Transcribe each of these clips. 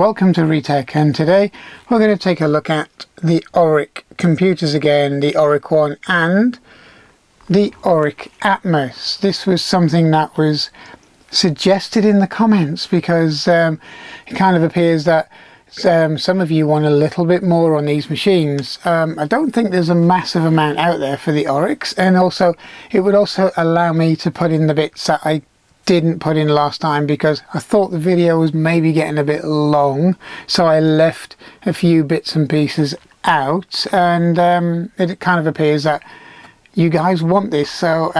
welcome to Retech, and today we're going to take a look at the Oric computers again, the Oric One and the Oric Atmos. This was something that was suggested in the comments because it kind of appears that some of you want a little bit more on these machines. I don't think there's a massive amount out there for the Orics, and also it would also allow me to put in the bits that I didn't put in last time because I thought the video was maybe getting a bit long, so I left a few bits and pieces out, and it kind of appears that you guys want this. So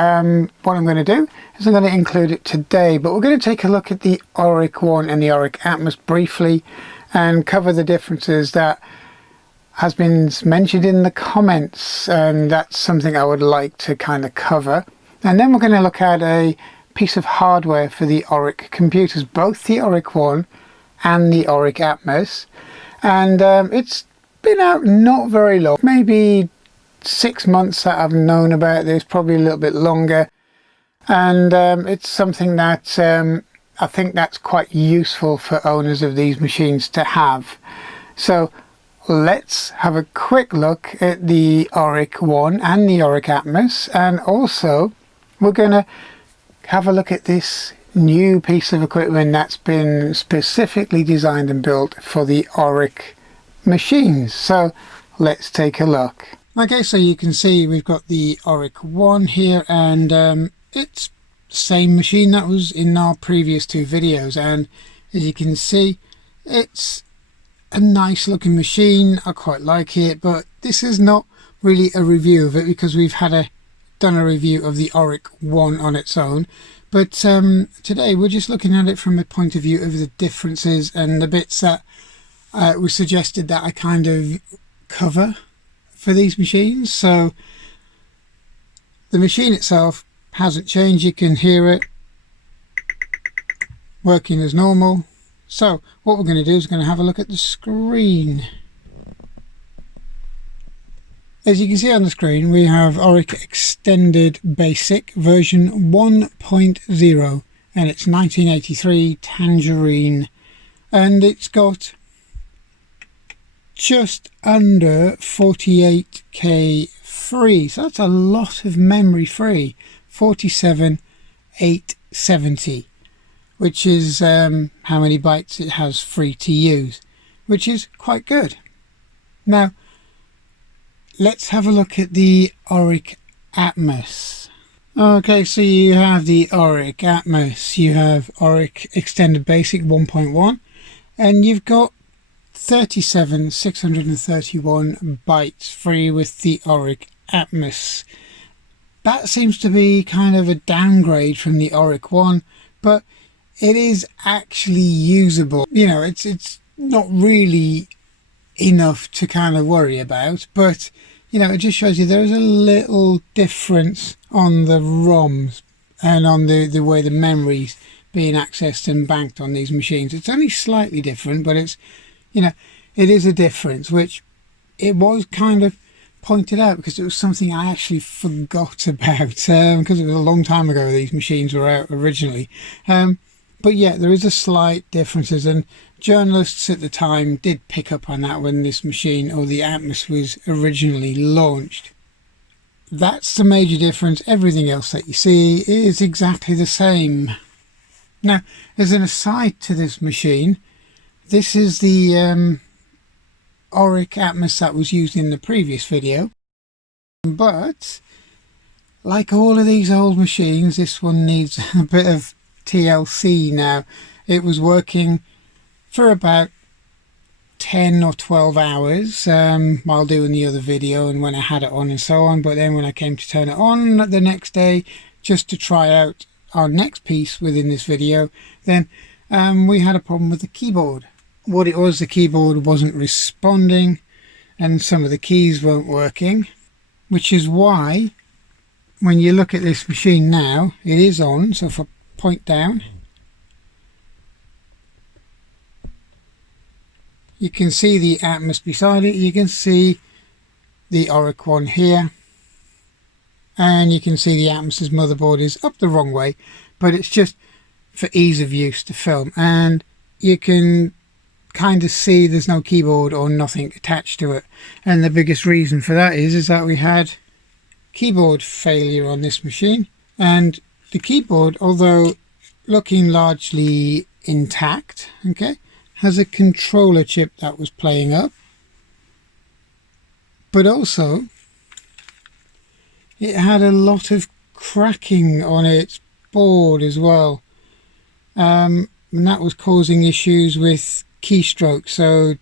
what I'm going to do is I'm going to include it today, but we're going to take a look at the Oric One and the Oric Atmos briefly and cover the differences that has been mentioned in the comments, and that's something I would like to kind of cover. And then we're going to look at a piece of hardware for the Oric computers, both the Oric One and the Oric Atmos, and it's been out not very long, maybe 6 months that I've known about this, probably a little bit longer, and it's something that I think that's quite useful for owners of these machines to have. So let's have a quick look at the Oric One and the Oric Atmos, and also we're going to have a look at this new piece of equipment that's been specifically designed and built for the Oric machines. So let's take a look. Okay, so you can see we've got the Oric One here, and it's the same machine that was in our previous two videos, and as you can see, it's a nice looking machine. I quite like it, but this is not really a review of it because we've done a review of the Oric One on its own, but today we're just looking at it from a point of view of the differences and the bits that was suggested that I kind of cover for these machines. So the machine itself hasn't changed, you can hear it working as normal. So what we're going to do is going to have a look at the screen. As you can see on the screen, we have Oric Extended Basic version 1.0, and it's 1983 Tangerine, and it's got just under 48k free, so that's a lot of memory free. 47,870, which is how many bytes it has free to use, which is quite good. Now let's have a look at the Oric Atmos. Okay, so you have the Oric Atmos, you have Oric Extended Basic 1.1, and you've got 37,631 bytes free with the Oric Atmos. That seems to be kind of a downgrade from the Oric One, but it is actually usable. You know, it's not really enough to kind of worry about, but you know, it just shows you there is a little difference on the ROMs and on the way the memory's being accessed and banked on these machines. It's only slightly different, but it's, you know, it is a difference, which it was kind of pointed out because it was something I actually forgot about, because it was a long time ago these machines were out originally. But yeah, there is a slight differences, and journalists at the time did pick up on that when this machine, or the Atmos, was originally launched. That's the major difference. Everything else that you see is exactly the same. Now, as an aside to this machine, this is the Oric Atmos that was used in the previous video, but like all of these old machines, this one needs a bit of TLC now. It was working for about 10 or 12 hours while doing the other video and when I had it on and so on, but then when I came to turn it on the next day just to try out our next piece within this video, then we had a problem with the keyboard. What it was, the keyboard wasn't responding and some of the keys weren't working, which is why when you look at this machine now, it is on. So if I point down, you can see the Atmos beside it, you can see the Oric One here, and you can see the Atmos's motherboard is up the wrong way, but it's just for ease of use to film. And you can kind of see there's no keyboard or nothing attached to it. And the biggest reason for that is that we had keyboard failure on this machine, and the keyboard, although looking largely intact, okay, has a controller chip that was playing up, but also it had a lot of cracking on its board as well, and that was causing issues with keystrokes. So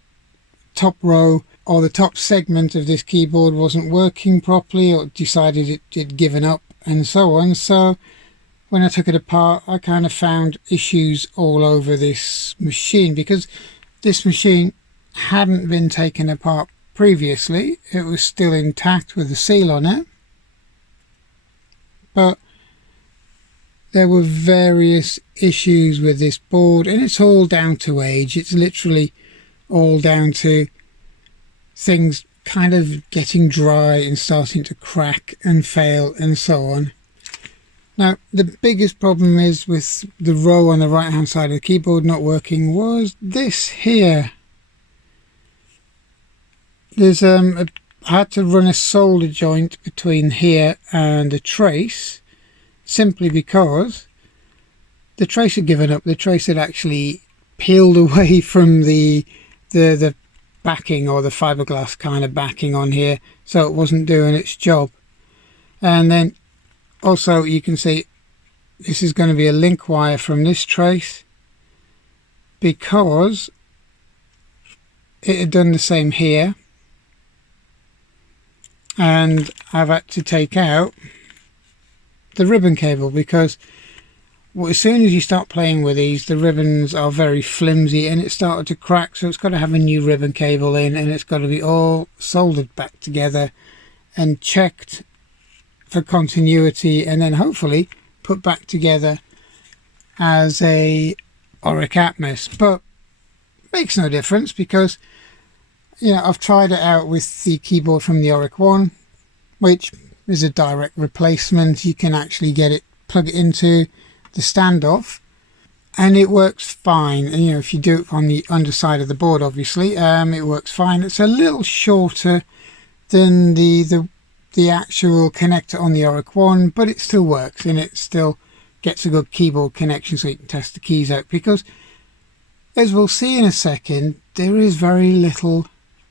top row or the top segment of this keyboard wasn't working properly, or decided it'd given up and so on. So when I took it apart, I kind of found issues all over this machine, because this machine hadn't been taken apart previously. It was still intact with the seal on it, but there were various issues with this board, and it's all down to age. It's literally all down to things kind of getting dry and starting to crack and fail and so on. Now, the biggest problem is with the row on the right hand side of the keyboard not working was this here. There's I had to run a solder joint between here and the trace, simply because the trace had given up. The trace had actually peeled away from the backing, or the fiberglass kind of backing on here, so it wasn't doing its job. And then also you can see this is going to be a link wire from this trace, because it had done the same here, and I've had to take out the ribbon cable, because as soon as you start playing with these, the ribbons are very flimsy and it started to crack, so it's got to have a new ribbon cable in, and it's got to be all soldered back together and checked for continuity, and then hopefully put back together as a Oric Atmos. But makes no difference, because I've tried it out with the keyboard from the Oric One, which is a direct replacement. You can actually plug it into the standoff, and it works fine. And if you do it on the underside of the board, obviously it works fine. It's a little shorter than the actual connector on the Oric One, but it still works, and it still gets a good keyboard connection, so you can test the keys out, because as we'll see in a second, there is very little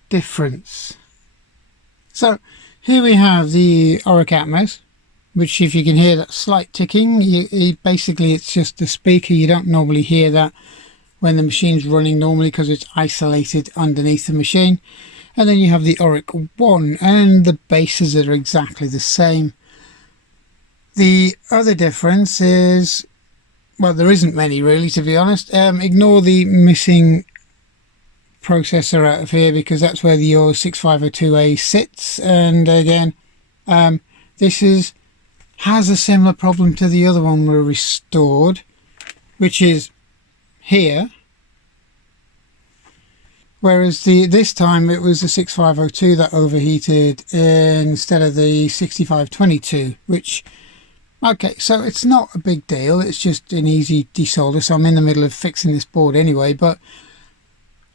difference. So here we have the Oric Atmos, which, if you can hear that slight ticking, basically it's just the speaker. You don't normally hear that when the machine's running normally, because it's isolated underneath the machine. And then you have the Oric One, and the bases are exactly the same. The other difference is, well, there isn't many really, to be honest. Ignore the missing processor out of here, because that's where your 6502A sits. And again, this has a similar problem to the other one we restored, which is here. Whereas this time it was the 6502 that overheated instead of the 6522, which, okay, so it's not a big deal. It's just an easy desolder. So I'm in the middle of fixing this board anyway. But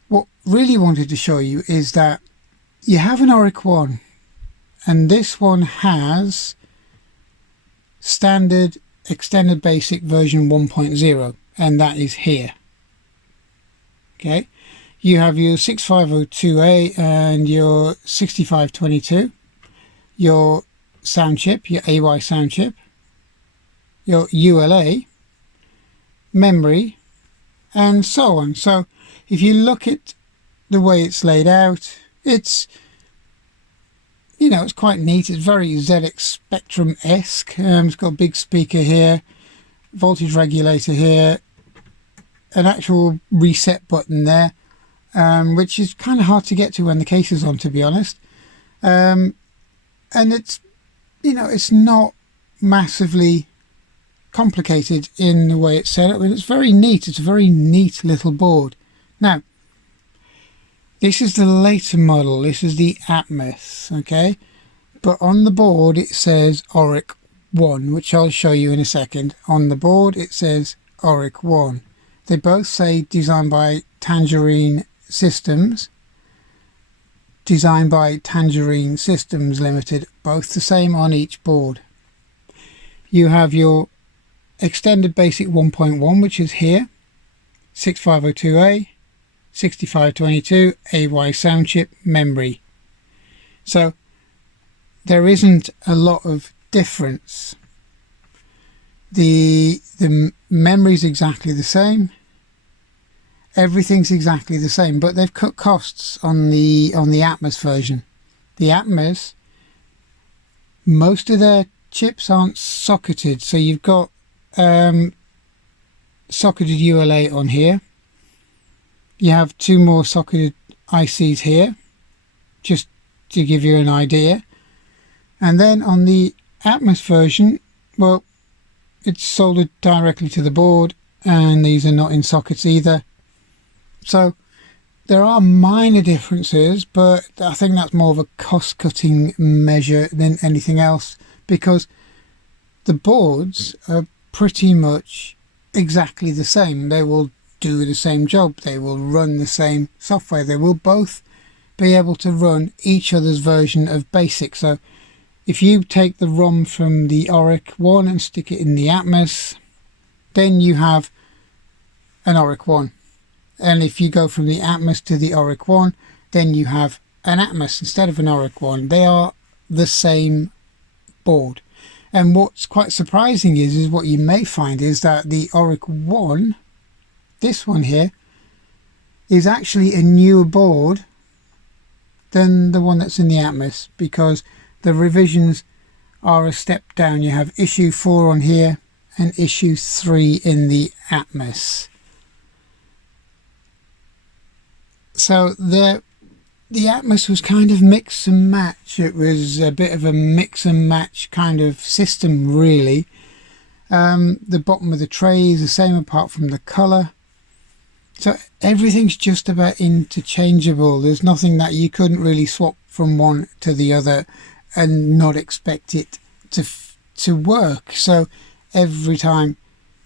what really wanted to show you is that you have an Oric One, and this one has standard extended basic version 1.0, and that is here. Okay. You have your 6502A and your 6522, your sound chip, your AY sound chip, your ULA, memory, and so on. So if you look at the way it's laid out, it's it's quite neat. It's very ZX Spectrum-esque. It's got a big speaker here, voltage regulator here, an actual reset button there, which is kind of hard to get to when the case is on, to be honest. And it's it's not massively complicated in the way it's set up, and it's very neat. It's a very neat little board. Now, this is the later model. This is the Atmos, okay? But on the board it says Oric One, which I'll show you in a second. On the board it says Oric One. They both say designed by Tangerine systems designed by Tangerine Systems Limited, both the same on each board. You have your extended basic 1.1, which is here, 6502A, 6522 AY sound chip memory. So there isn't a lot of difference. The memory's exactly the same. Everything's exactly the same, but they've cut costs on the Atmos version. The Atmos, most of their chips aren't socketed, so you've got socketed ULA on here. You have two more socketed ICs here, just to give you an idea. And then on the Atmos version, well, it's soldered directly to the board, and these are not in sockets either. So there are minor differences, but I think that's more of a cost-cutting measure than anything else, because the boards are pretty much exactly the same. They will do the same job, they will run the same software, they will both be able to run each other's version of BASIC. So if you take the ROM from the Oric one and stick it in the Atmos, then you have an Oric one. And if you go from the Atmos to the Oric one, then you have an Atmos instead of an Oric one. They are the same board. And what's quite surprising is what you may find is that the Oric one, this one here, is actually a newer board than the one that's in the Atmos, because the revisions are a step down. You have issue 4 on here and issue 3 in the Atmos. So the Atmos was kind of mix and match. It was a bit of a mix and match kind of system, really. The bottom of the tray is the same apart from the colour. So everything's just about interchangeable. There's nothing that you couldn't really swap from one to the other and not expect it to work. So every time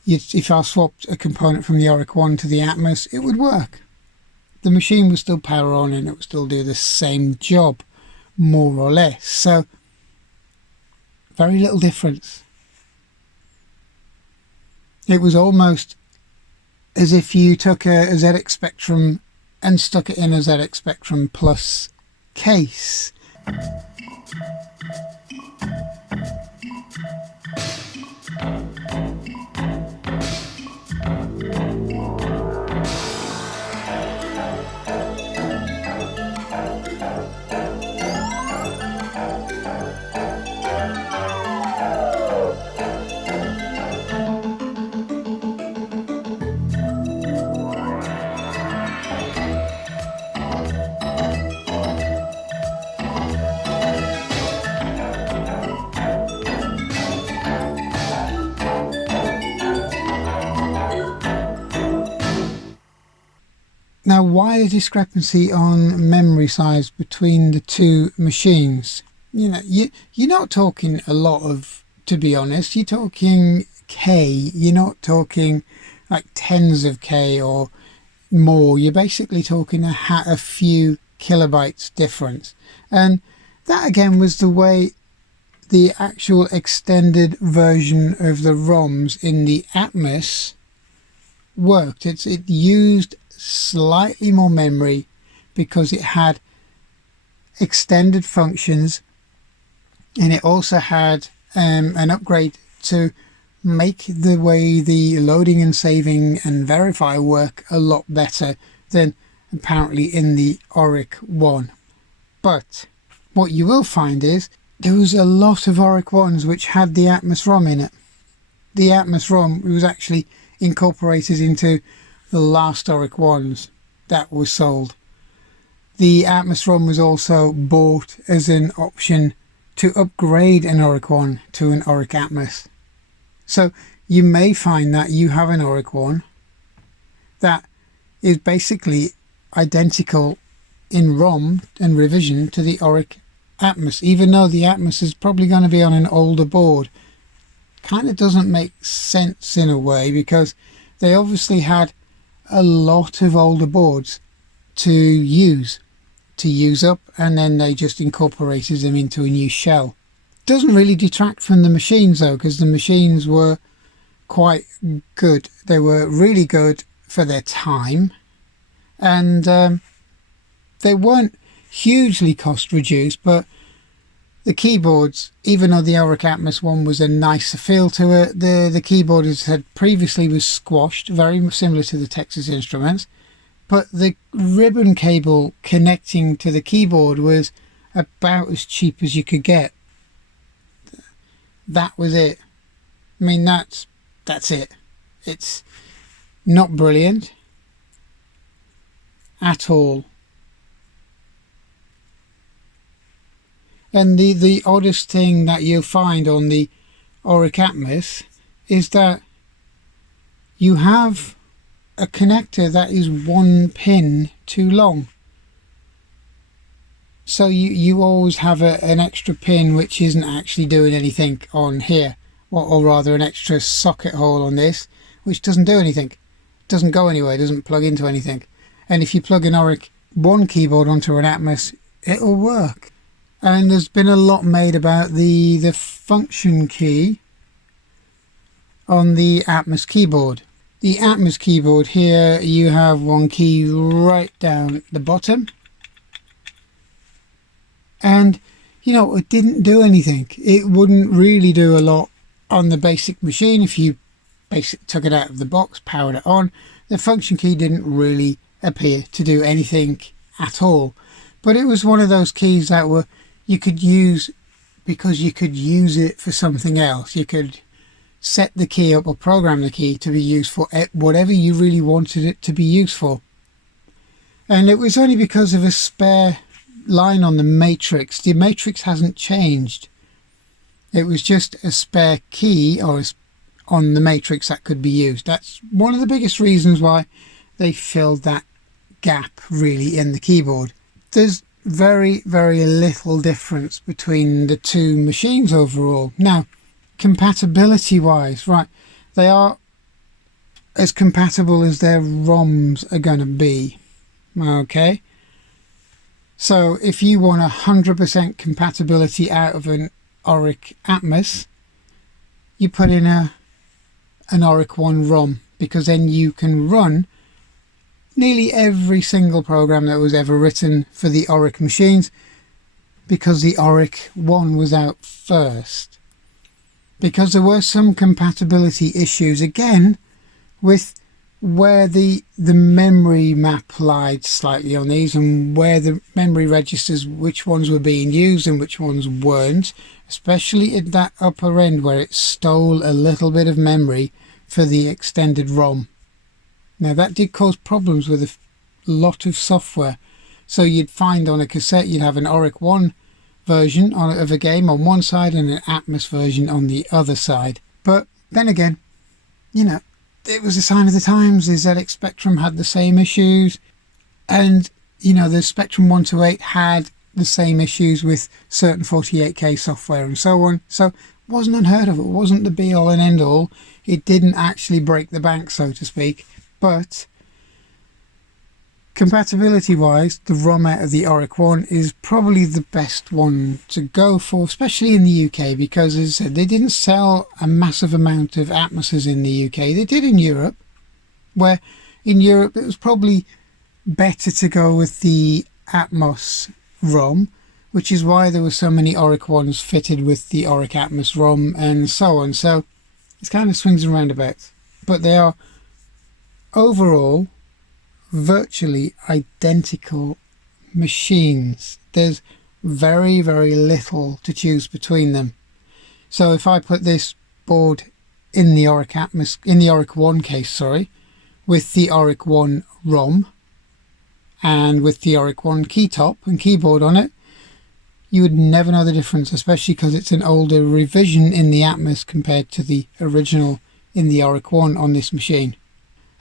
if I swapped a component from the Oric 1 to the Atmos, it would work. The machine would still power on and it would still do the same job, more or less. So very little difference. It was almost as if you took a ZX Spectrum and stuck it in a ZX Spectrum Plus case. Now, why the discrepancy on memory size between the two machines? You know, you're not talking a lot of, to be honest, you're talking K, you're not talking like tens of K or more. You're basically talking a few kilobytes difference. And that again was the way the actual extended version of the ROMs in the Atmos worked. It used slightly more memory because it had extended functions, and it also had an upgrade to make the way the loading and saving and verify work a lot better than apparently in the Oric 1. But what you will find is there was a lot of Oric 1s which had the Atmos ROM in it. The Atmos ROM was actually incorporated into the last Oric 1s that were sold. The Atmos ROM was also bought as an option to upgrade an Oric 1 to an Oric Atmos. So you may find that you have an Oric 1 that is basically identical in ROM and revision to the Oric Atmos, even though the Atmos is probably going to be on an older board. Kind of doesn't make sense in a way, because they obviously had a lot of older boards to use up, and then they just incorporated them into a new shell. Doesn't really detract from the machines though, because the machines were quite good. They were really good for their time, and they weren't hugely cost reduced, but the keyboards, even though the Oric Atmos one was a nicer feel to it, the keyboard, as I said previously, was squashed, very similar to the Texas Instruments, but the ribbon cable connecting to the keyboard was about as cheap as you could get. That was it. I mean, that's it. It's not brilliant at all. And the oddest thing that you'll find on the Oric Atmos is that you have a connector that is 1 pin too long. So you always have an extra pin which isn't actually doing anything on here, or rather an extra socket hole on this which doesn't do anything. It doesn't go anywhere, it doesn't plug into anything. And if you plug an Oric 1 keyboard onto an Atmos, it'll work. And there's been a lot made about the function key on the Atmos keyboard. The Atmos keyboard here, you have one key right down the bottom, and you know, it didn't do anything. It wouldn't really do a lot on the basic machine. If you basically took it out of the box, powered it on, the function key didn't really appear to do anything at all. But it was one of those keys that you could use because you could use it for something else. You could set the key up or program the key to be used for whatever you really wanted it to be used for. And it was only because of a spare line on the matrix. The matrix hasn't changed. It was just a spare key on the matrix that could be used. That's one of the biggest reasons why they filled that gap really in the keyboard. There's very, very little difference between the two machines overall. Now, compatibility wise, right, they are as compatible as their ROMs are going to be. Okay, so if you want 100% compatibility out of an Oric Atmos, you put in an Oric 1 ROM, because then you can run nearly every single program that was ever written for the Oric machines, because the Oric 1 was out first. Because there were some compatibility issues again with where the memory map lied slightly on these, and where the memory registers, which ones were being used and which ones weren't, especially at that upper end where it stole a little bit of memory for the extended ROM. Now that did cause problems with a lot of software. So you'd find on a cassette you'd have an Oric 1 version of a game on one side and an Atmos version on the other side. But then again, you know, it was a sign of the times. The ZX Spectrum had the same issues, and you know, the Spectrum 128 had the same issues with certain 48K software and so on. So it wasn't unheard of. It wasn't the be all and end all. It didn't actually break the bank, so to speak. But compatibility wise, the ROM out of the Oric 1 is probably the best one to go for, especially in the UK, because as I said, they didn't sell a massive amount of Atmoses in the UK. They did in Europe, where in Europe it was probably better to go with the Atmos ROM, which is why there were so many Oric 1s fitted with the Oric Atmos ROM and so on. So it's kind of swings and roundabouts, but they are overall virtually identical machines. There's very, very little to choose between them. So if I put this board in the Oric Atmos, in the Oric 1 case, sorry, with the Oric 1 ROM and with the Oric 1 key top and keyboard on it, you would never know the difference, especially because it's an older revision in the Atmos compared to the original in the Oric 1 on this machine.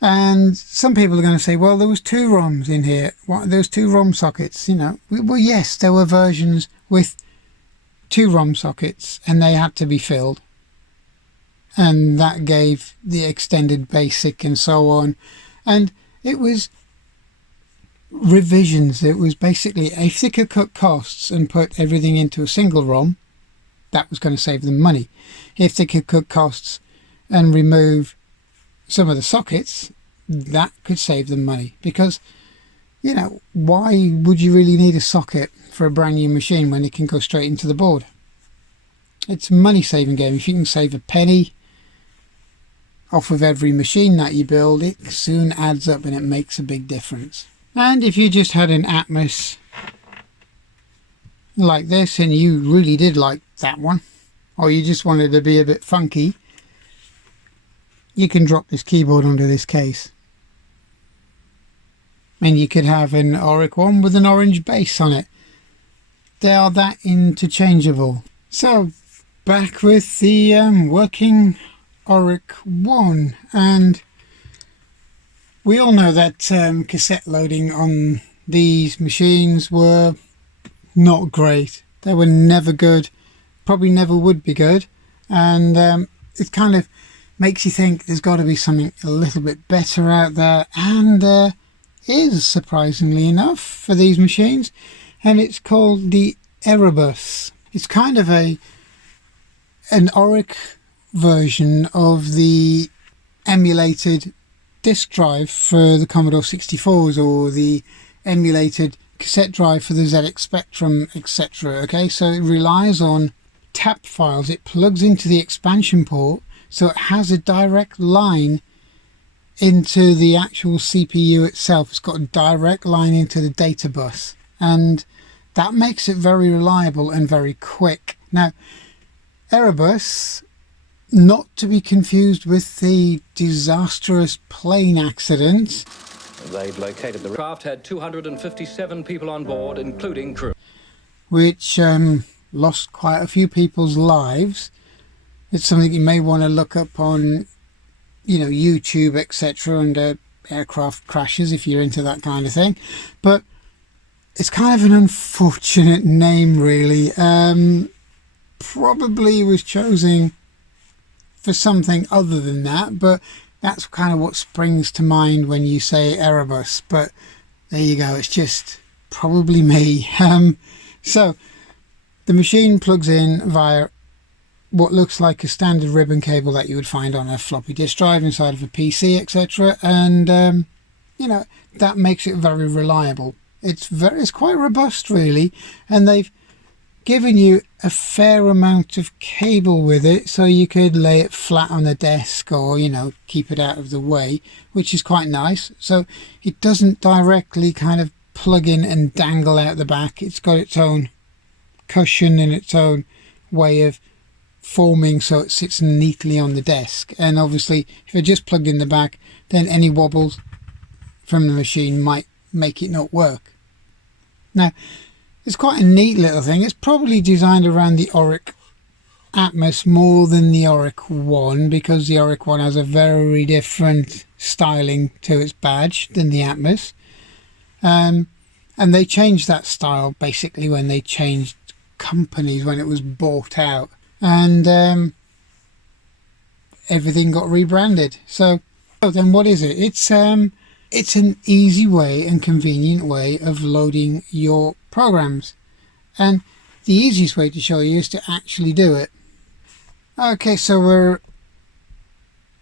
And some people are going to say, well, there was 2 ROMs in here. There was 2 ROM sockets, you know. Well, yes, there were versions with 2 ROM sockets and they had to be filled. And that gave the extended basic and so on. And it was revisions. It was basically, if they could cut costs and put everything into a single ROM, that was going to save them money. If they could cut costs and remove some of the sockets, that could save them money. Because, you know, why would you really need a socket for a brand new machine when it can go straight into the board? It's a money saving game. If you can save a penny off of every machine that you build, it soon adds up and it makes a big difference. And if you just had an Atmos like this and you really did like that one, or you just wanted to be a bit funky, you can drop this keyboard onto this case and you could have an Oric one with an orange base on it. They are that interchangeable. So back with the working Oric one, and we all know that cassette loading on these machines were not great. They were never good, probably never would be good, and it kind of makes you think there's got to be something a little bit better out there, and there is, surprisingly enough, for these machines, and it's called the Erebus. It's kind of an Oric version of the emulated disk drive for the Commodore 64s, or the emulated cassette drive for the ZX Spectrum, etc. Okay, so it relies on tap files. It plugs into the expansion port, so it has a direct line into the actual CPU itself. It's got a direct line into the data bus, and that makes it very reliable and very quick. Now, Erebus, not to be confused with the disastrous plane accident. They've located the craft, had 257 people on board, including crew, which lost quite a few people's lives. It's something you may want to look up on, you know, YouTube, etc., and aircraft crashes if you're into that kind of thing. But it's kind of an unfortunate name, really. Probably was chosen for something other than that, but that's kind of what springs to mind when you say Erebus. But there you go, it's just probably me. So the machine plugs in via what looks like a standard ribbon cable that you would find on a floppy disk drive inside of a PC, etc. And you know, that makes it very reliable. It's quite robust, really, and they've given you a fair amount of cable with it, so you could lay it flat on the desk, or, you know, keep it out of the way, which is quite nice. So it doesn't directly kind of plug in and dangle out the back. It's got its own cushion and its own way of forming, so it sits neatly on the desk. And obviously, if it just plugged in the back, then any wobbles from the machine might make it not work. Now, it's quite a neat little thing. It's probably designed around the Oric Atmos more than the Oric One, because the Oric One has a very different styling to its badge than the Atmos. And they changed that style basically when they changed companies, when it was bought out, and everything got rebranded. So then what is it? It's an easy way and convenient way of loading your programs, and the easiest way to show you is to actually do it. Okay, so we're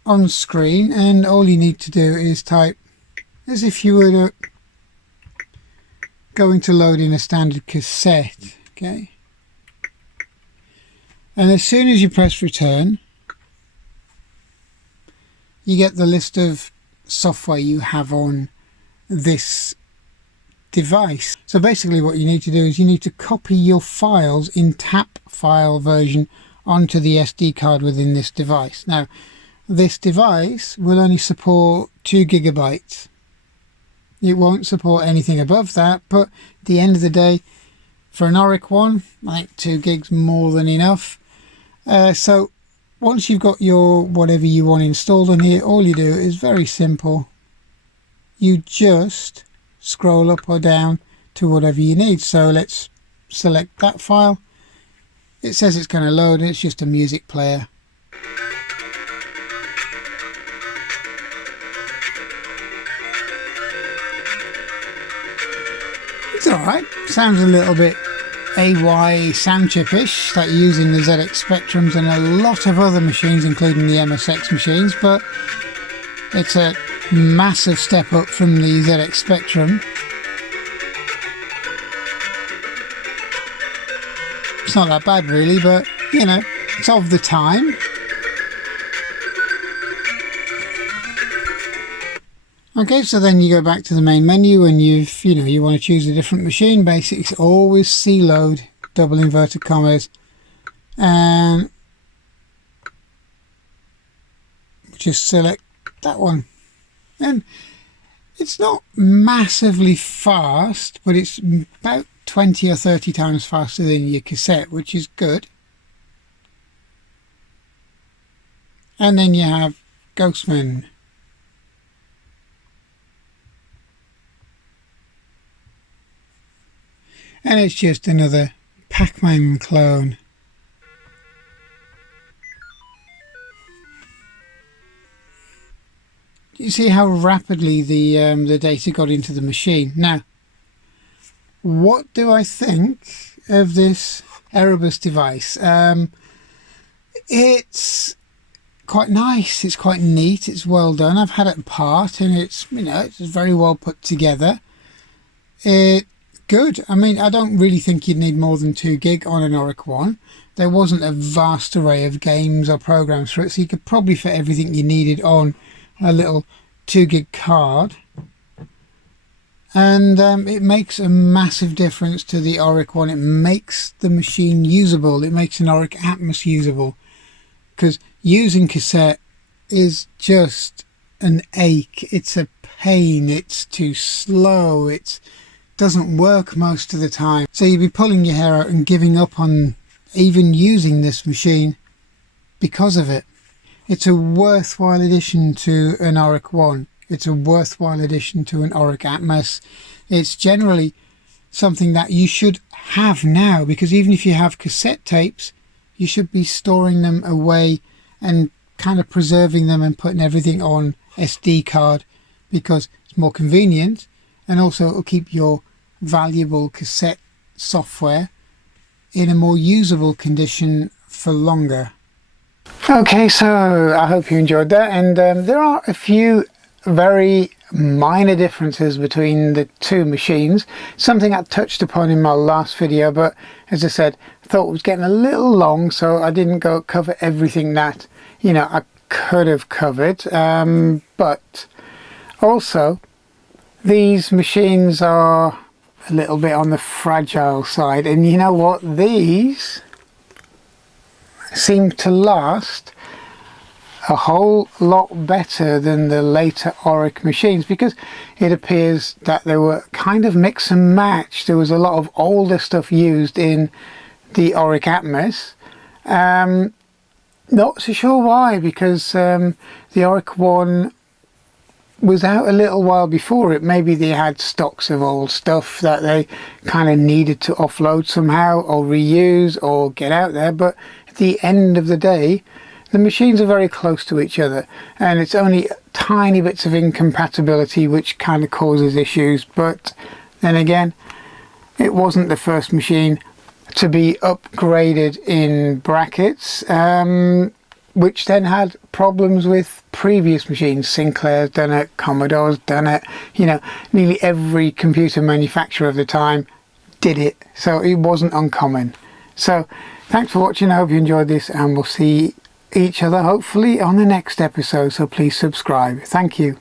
on screen, and all you need to do is type, as if you were to go into loading a standard cassette. Okay, and as soon as you press return, you get the list of software you have on this device. So basically what you need to do is you need to copy your files in tap file version onto the SD card within this device. Now, this device will only support 2 gigabytes. It won't support anything above that, but at the end of the day, for an Oric one, I think 2 gigs more than enough. So once you've got your whatever you want installed on here, all you do is very simple. You just scroll up or down to whatever you need. So let's select that file. It says it's going to load, and it's just a music player. It's alright. Sounds a little bit AY sound chipish, like using the ZX Spectrums and a lot of other machines, including the MSX machines, but it's a massive step up from the ZX Spectrum. It's not that bad really, but you know, it's of the time. Okay, so then you go back to the main menu and you want to choose a different machine. Basically, it's always C load, double inverted commas, and just select that one. And it's not massively fast, but it's about 20 or 30 times faster than your cassette, which is good. And then you have Ghostman. And it's just another Pac-Man clone. You see how rapidly the data got into the machine. Now, what do I think of this Erebus device? It's quite nice. It's quite neat. It's well done. I've had it apart, and it's it's very well put together. Good. I mean, I don't really think you'd need more than 2 gig on an Oric One. There wasn't a vast array of games or programs for it, so you could probably fit everything you needed on a little 2 gig card. And it makes a massive difference to the Oric One. It makes the machine usable. It makes an Oric Atmos usable, because using cassette is just an ache. It's a pain. It's too slow. It doesn't work most of the time. So you'd be pulling your hair out and giving up on even using this machine because of it. It's a worthwhile addition to an Oric One. It's a worthwhile addition to an Oric Atmos. It's generally something that you should have now, because even if you have cassette tapes, you should be storing them away and kind of preserving them and putting everything on SD card, because it's more convenient, and also it'll keep your valuable cassette software in a more usable condition for longer. Okay, so I hope you enjoyed that, and there are a few very minor differences between the two machines, something I touched upon in my last video, but as I said, I thought it was getting a little long, so I didn't go cover everything that I could have covered. But also, these machines are a little bit on the fragile side, and you know what, these seem to last a whole lot better than the later Oric machines, because it appears that they were kind of mix and match. There was a lot of older stuff used in the Oric Atmos. Not so sure why, because the Oric One was out a little while before it. Maybe they had stocks of old stuff that they kind of needed to offload somehow or reuse or get out there, but at the end of the day, the machines are very close to each other, and it's only tiny bits of incompatibility which kind of causes issues. But then again, it wasn't the first machine to be upgraded in brackets, which then had problems with previous machines. Sinclair's done it, Commodore's done it, nearly every computer manufacturer of the time did it, so it wasn't uncommon. So thanks for watching. I hope you enjoyed this, and we'll see each other hopefully on the next episode, so please subscribe. Thank you.